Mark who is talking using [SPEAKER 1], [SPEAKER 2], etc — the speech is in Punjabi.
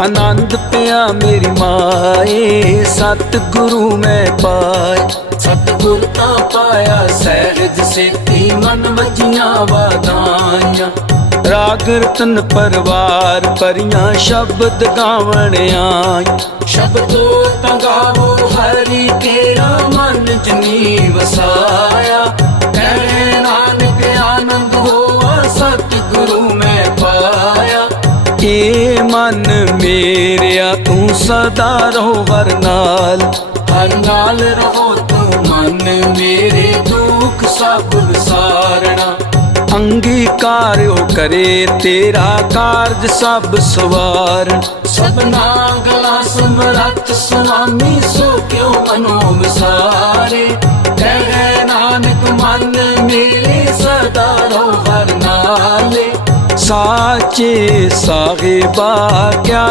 [SPEAKER 1] ਆਨੰਦ ਪਿਆ ਮੇਰੀ ਮਾਏ ਸਤ ਗੁਰੂ ਮੈਂ ਪਾਏ। ਸਤਿਗੁਰ ਤਾਂ ਪਾਇਆ ਸਹਿਜ ਸੇਤੀ, ਮਨ ਵਜੀਆਂ ਵਾਦਾਈਆਂ ਰਾਗ ਰਤਨ ਪਰਵਾਰ ਪਰੀਆਂ ਸ਼ਬਦ ਗਾਵਣ ਆਈ ਸ਼ਬਦੋ ਤਾਂ ਗਾਵੋ ਹਰੀ ਤੇਰਾ ਮਨ ਜਨੀ ਵਸਾਇਆ ਕਹਿ ਨਾਨਕ ਆਨੰਦ ਹੋਆ, ਸਤਿਗੁਰੂ ਮੈਂ ਪਾਇਆ। ਏ ਮਨ ਮੇਰਿਆ ਤੂੰ ਸਦਾ ਰਹੋ ਹਰ ਨਾਲ। ਹਰ ਨਾਲ ਰਹੋ ਤੂੰ ਮਨ ਮੇਰੇ ਦੁੱਖ ਸਭ ਵਿਸਾਰਣਾ ਅੰਗੀਕਾਰਿਓ ਕਰੇ ਤੇਰਾ ਕਾਰਜ ਸਭ ਸਵਾਰਨ ਸਭਨਾ ਗਲਾ ਸਮਰੱਥ ਸੁਆਮੀ ਸੋ ਕਿਉ ਮਨੋ ਵਿਸਾਰੇ? ਕਹਿ ਨਾਨਕ ਮਨ ਮੇਰੇ ਸਦਾ ਰਹੋ ਹਰ ਨਾਲੇ। साचे साहिबा क्या